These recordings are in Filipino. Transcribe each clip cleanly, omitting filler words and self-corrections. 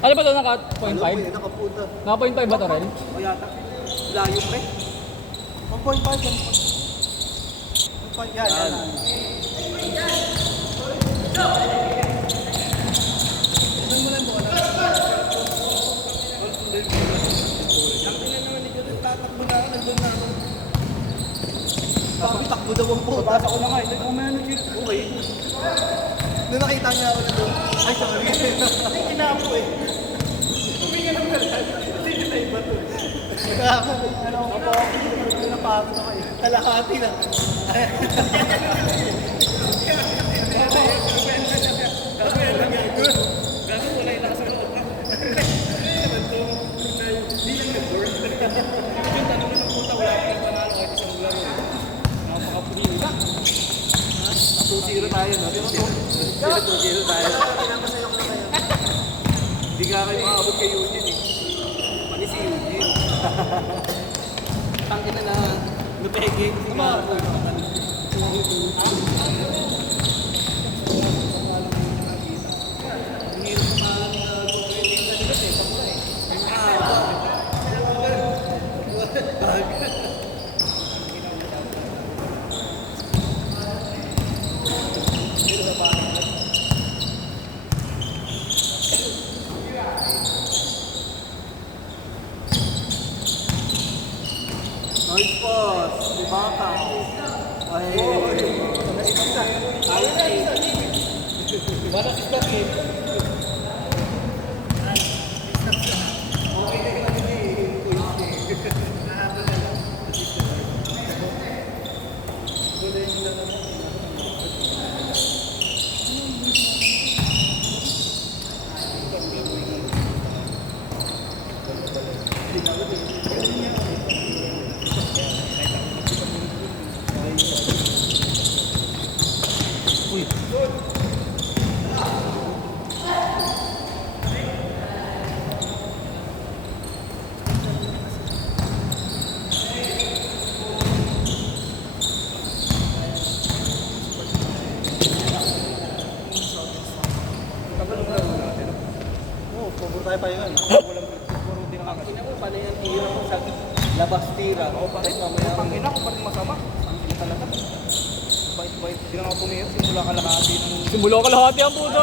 Ano ba ito? Naka 0.5? Nakapunta. Naka 0.5 ba ito, Rel? O yata. Layo pre. 1.5 yan. 1.5 yan. Tignan mo lang bola. Ang tingnan naman ni Gilles, tatakbo na ako, nandun na ako. Sabi, takbo daw ang po. Babasa ko na nga, hindi ko may Gilles. Okay. Nung nakita niya ako na doon, ay sorry. Ay, kinapo eh. Huminga ng galan. Hindi nila iba to. Ano ako po, napagod ako eh. Kalahati na. Zero tayo, no? Zero tayo. Hindi ka kayo makabot kay Eugene eh. Pati si Eugene. Tangin na napeke. Tama. Nice pass. Baka. Ay. Mana si Stokey? Tayo pa yun. Walang puro din nakakasya. Ina mo, paano yan tira mo sa labas tira? O, bakit mamaya? Pangina ko pa rin masama. Pangina talaga. Bait-bait. Hindi na ako tumira. Simula kalahati ng... Simula kalahati ang puto.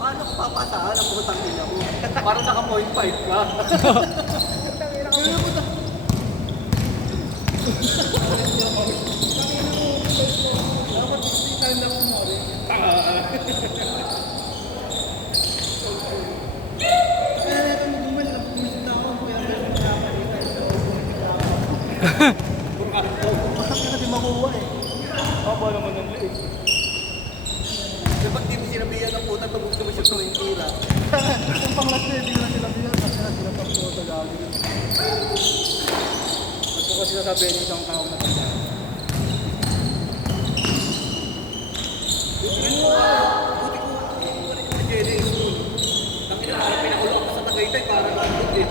Paano ko papasaan ang putang ina mo? Parang naka 0.5 ka. Tangina ko. Dapat hindi tayo na kumari. Bakit na di makuha eh? Haba naman ng liig. Dapat di mo sinabihan ng puta tungkol sa masyot ng tira. Kung panglas na, di na sila bihan. Kasi na sila pang puta lagi. At po kasi nasabihan yung isang tao na tanda. Buti ko, na Jedi School. Tangin na parang pinakulong ka sa Tagaytay para nandun din.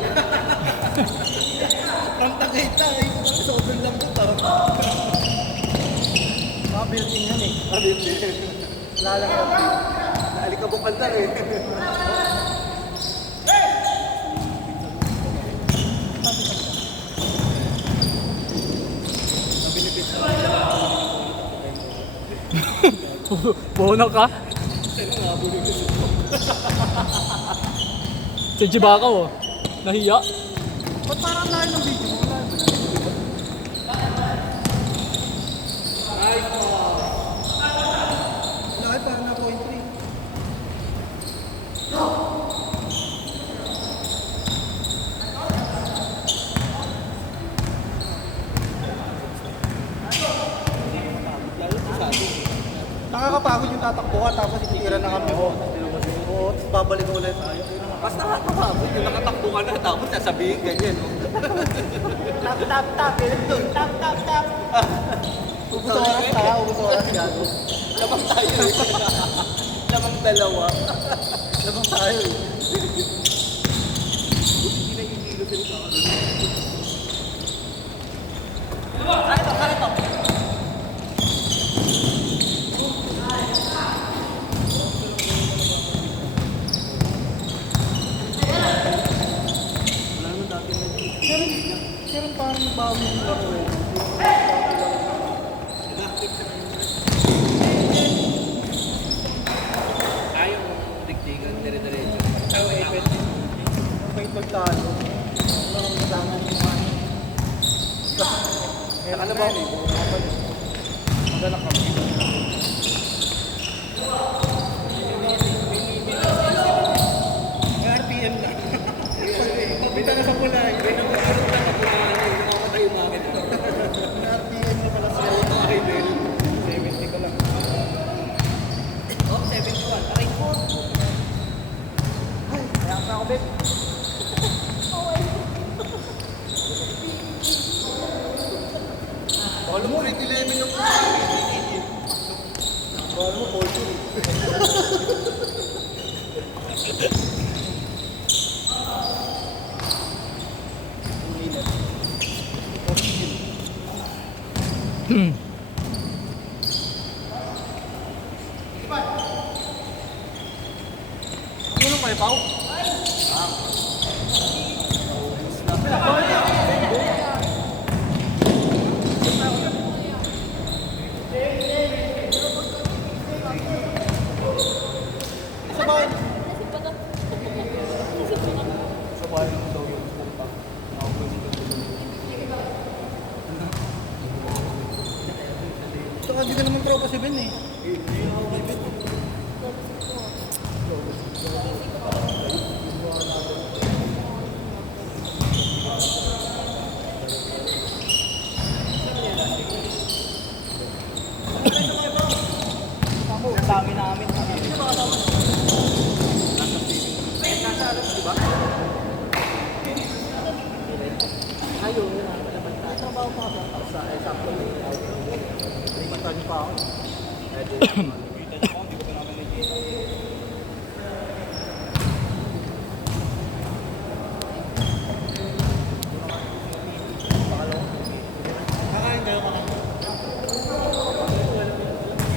From Tagaytay, sobrang lambot ah. Mga building yan eh. Mga building. Lalakad din. Naalikabukal na rin. Bono ka? Si Jibakaw oh. Nahiya. Ba't parang lahat ng video mo? Nice ball. Lahat parang na 0.3. Nakakapagod yung tatakbuhan tapos ititira na kami. Oo, tapos babalik ulit tayo. Basta nakakapagod yung nakatakbo ka na tapos sasabihin ganyan. Tap, tap, tap. Tap, tap, tap. Ubus oras tayo, ubus oras gago. Labang tayo eh. Labang dalawa. Labang tayo eh. Hindi na hihilo sila sa ano. Kaya ito, kaya ito. rin parang bago yung laro eh. Ayaw mo digdigan, dire-diretso. Ayaw, ipit. May pagtalo. Walang kasama yung mga. Ano ba? Magana kami. RPM na. Pagpunta na sa pula, yun ang magkaroon na kapulaan eh. Nakamatay yung makina. RPM na pala siya. Okay, Bel. 70 ka lang. Oh, 71. Aray ko. Ay, kaya ka ako, Bet. Alam mo, grade 11 yung Bawal mo, 40. Ano kayo, Pao? Sa bahay. Sa bahay ng daw yung pumunta. Saka di ka naman tropa si Ben eh. Hindi ako kay Ben. Ang dami namin. Sino ba kasama? Nasa alam, di ba? Ayun, trabaho pa ako sa sakto. Limatan pa ako. Kita niyo ako, hindi ko pa naman nakikita. Kakain kayo ka lang.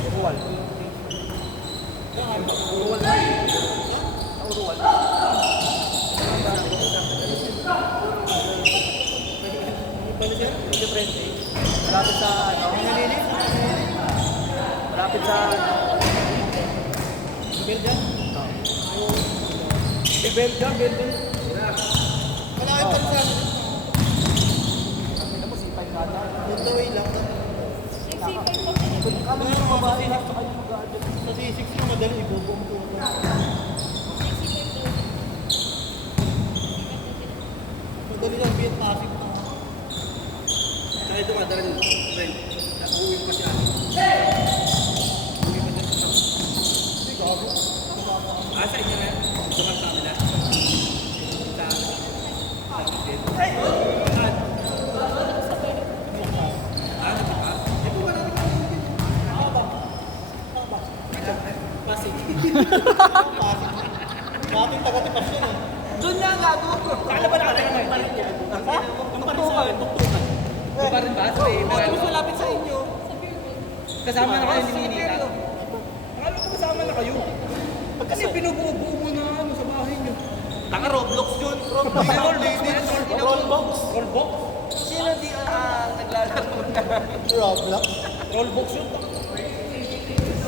Uruwal. Uruwal na. Uruwal. Malapit sa ano? Malapit sa Belgium? Belgium. Malapit pa sa ano mo sipay ka na? Dito way lang. Kami yung babae na sa kayo mag-aadyo. Sa C6 yung madali ibubong ko. Madali lang biyat pasig na. Kaya dumadaan yung friend. Uuwi pa siya. Uwi pa dyan sa Hindi gago. sa inyo na yan? Duman sa kanila? Sa akin. Eh, kung wala naman Pasig. Mating taga-tipas yun eh. Doon nga gago. Kala ba nakatay naman pa rin yan? Ang pa rin sa tuktukan. Di pa rin ba? Mas malapit sa inyo. Kasama na kayo ni Ninita. Akala ko kasama na kayo. Kasi binubuo mo na ano sa bahay niyo. Taka Roblox yun. Rollbox. Rollbox? Sino di naglalaro na? Roblox. Rollbox yun.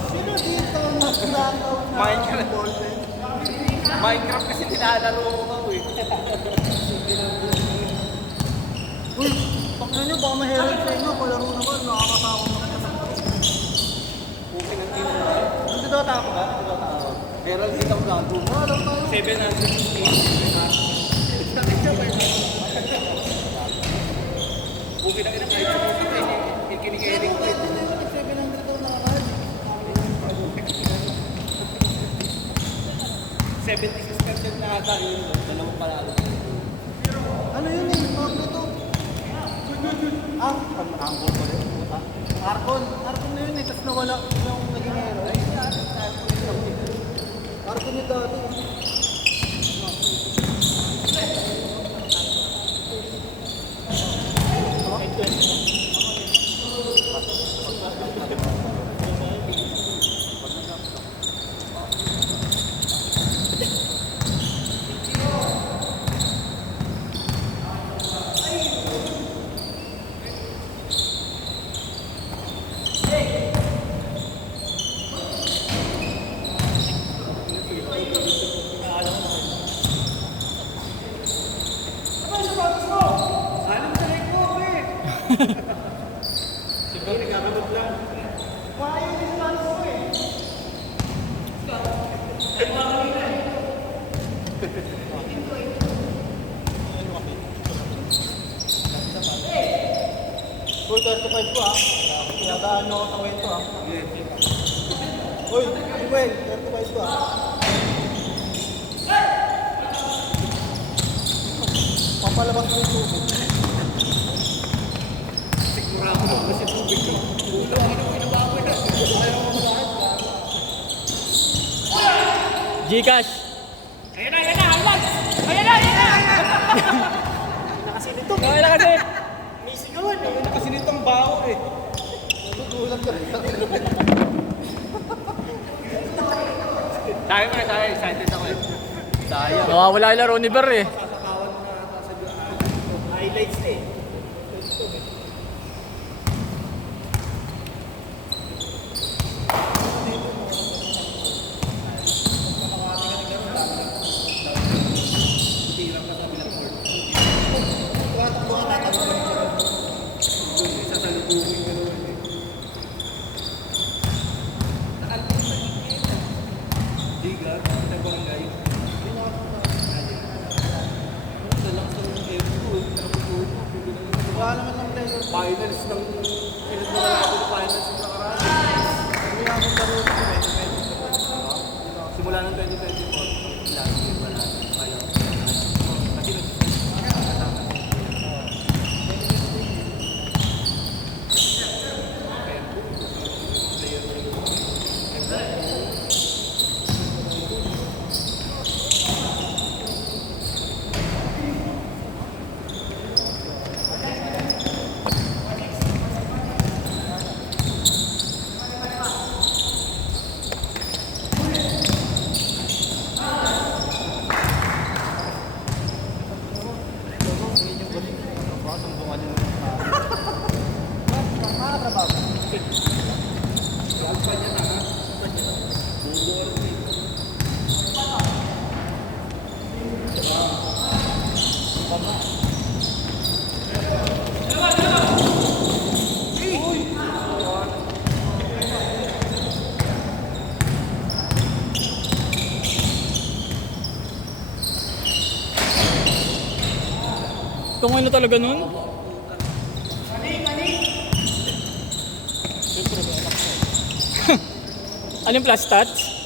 Sino dito nagnakaw na Minecraft. ballpen? Minecraft kasi nilalaro ko ako eh. Uy, pakna nyo, baka ma-herald sa inyo. Palaro naman, nakakatawa naman. Pukin ang team mo. Nandito daw ako ba? Nandito daw ako. Herald dito ang gago. Wala tayo. 760. Pukin ang inang kahit sa pukin eh. Ikinikilig ko. 700 daw nakakahal. 76% na ata yun. Dalawang palalo. Ano yun eh? Tawag na to. Pag-angkol ko rin. Arkon. Arkon na yun eh. Tapos nawala yung naging hero. Arkon yung dati. Siguro nagkakamot lang. Uy, 35 ko ah. Pinadaan nyo ako sa kwento ah. Uy, Will, 35 ko ah. Papalabas ko yung tubig. Sigurado mo kasi tubig ko. Ulang inabago na. Ayaw mo lahat. Gcash. Ayan na, highlights! Ayan na! Nakasinito. Okay na kasi. May sigawan eh. Nakasinitong baho eh. Nagugulat ka rin. Tayo mo na tayo, excited ako eh. Sayang. Nawawala yung laro ni Ber eh. Sasakawan mo na sa highlights eh. Wala naman ng player. Finals ng pinagdala natin finals ng nakaraan. Hindi ako laro sa Simula ng 2024, last year wala. Ayaw. Kasi Tungoy na talaga nun. Ano yung plus stats?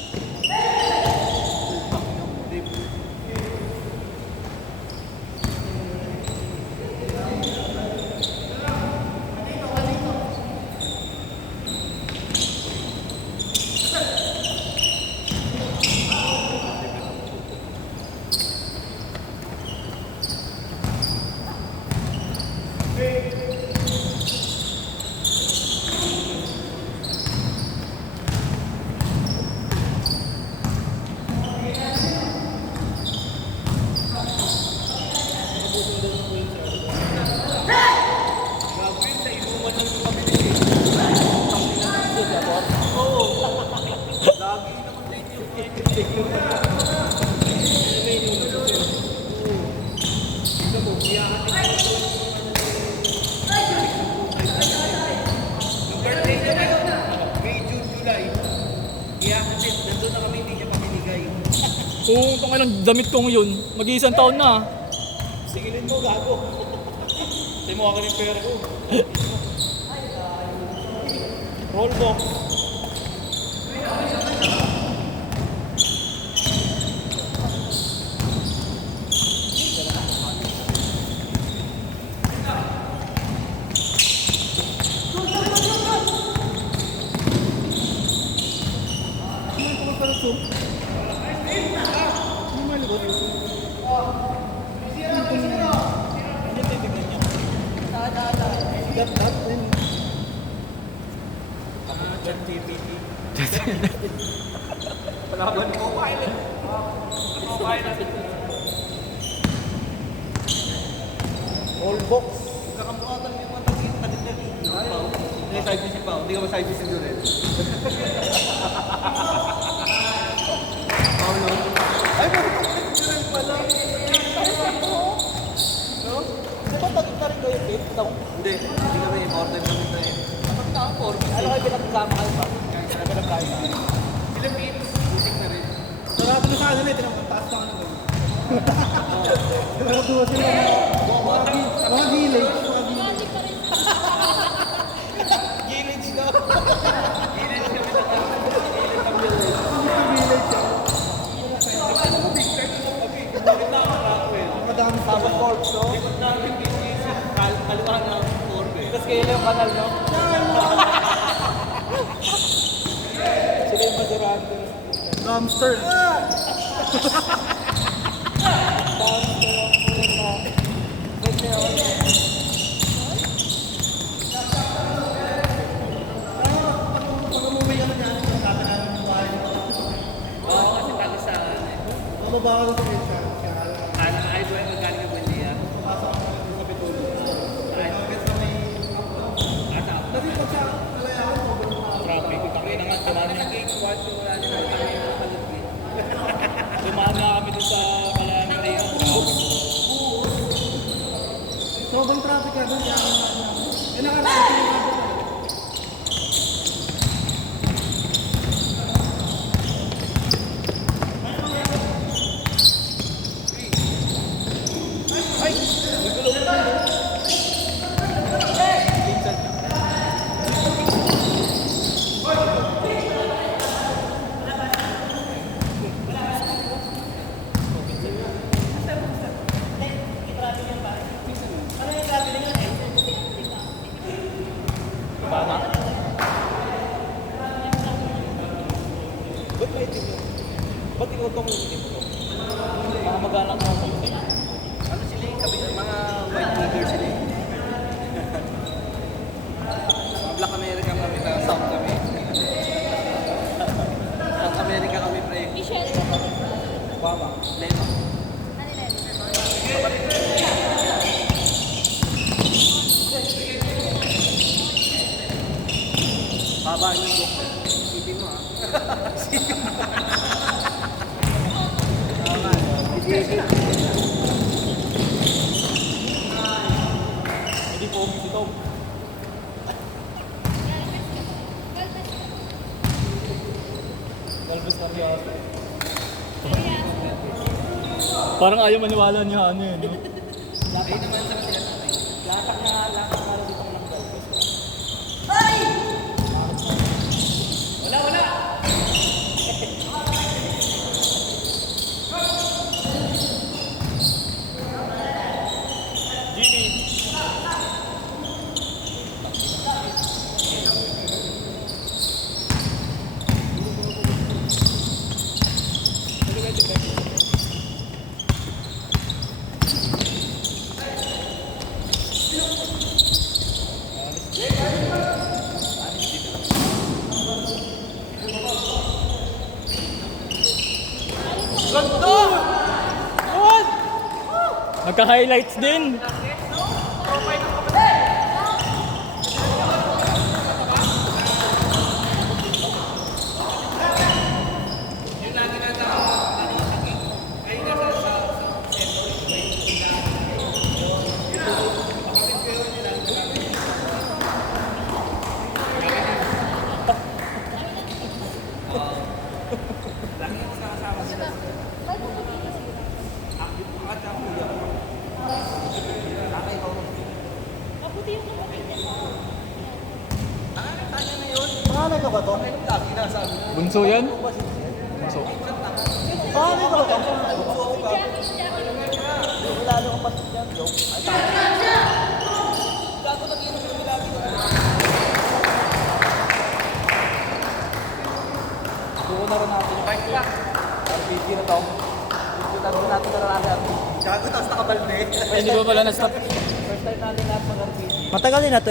birthday niya ngayon, May, June, July. Kaya kasi nandun na kami, hindi niya pa binigay. Kung tungoy ng damit kong yun, mag-iisang taon na. Singilin mo, gago. Hindi mo ako ng pera ko. Roll box. ChatGPT. Palaban ko, pilot. All box. Kakabuatan yung mga taging talit na rin. Hindi ka side visit pa. Hindi ka ma-side visit doon eh. Ay, bakit pala? No? Di ba tagit na rin kayo, Kate? Hindi. Hindi ka Sasama kayo ba? Naghanap tayo ba? Philippines, music na rin. Sarado na sa kanila, tinang taas na kanila. Nakaduwa sila mga village. Village daw. Village kami na madami Sabang Corps, no? kaliwa ng Corbe. Tapos kayo lang yung kanal, no? Sila yung madurante. Dumpster. Oo, kasi pati sa Ano ba ako sa isa? ay buhay magkano yung bandiya. Pasok ako sa Bitondo. Kasi may... Kasi pag sa kalayahan, sobrang Traffic. Kami naman, dumaan na. Nag-watch yung wala nila. Kami yung napalupit. Dumaan na kami dun sa Kalayaan Rio. sobrang traffic ka doon. Yan ang natin. Ba't may itim yun? Ba't ikaw itong itim ko? Mga mag-anak mo ako. Ano sila yung kami, mga white leader sila eh. Mga Black American kami, na South kami. South America kami, pre. I-share ko po. Baba. Leno. Baba yung book. Isipin mo Hindi po ito. Galvez na rin. Parang ayaw maniwala niya ano yun. No? Latak na rin dito ng Galvez. Wala! Jimmy! Magka-highlights din. Mabuti yung kapatid niya. Pangalan ka ba to? Bunso yan? Bunso. Pangalan ka ba to? Si Jackie. Lalo kang pasit yan, joke. Doon na rin natin yung bike ka. RPG na to. Doon natin na natin RPG. Gago, tapos nakabalde. Ay, hindi ba pala na-stop? First time natin lahat mag-RPG. Matagal din na to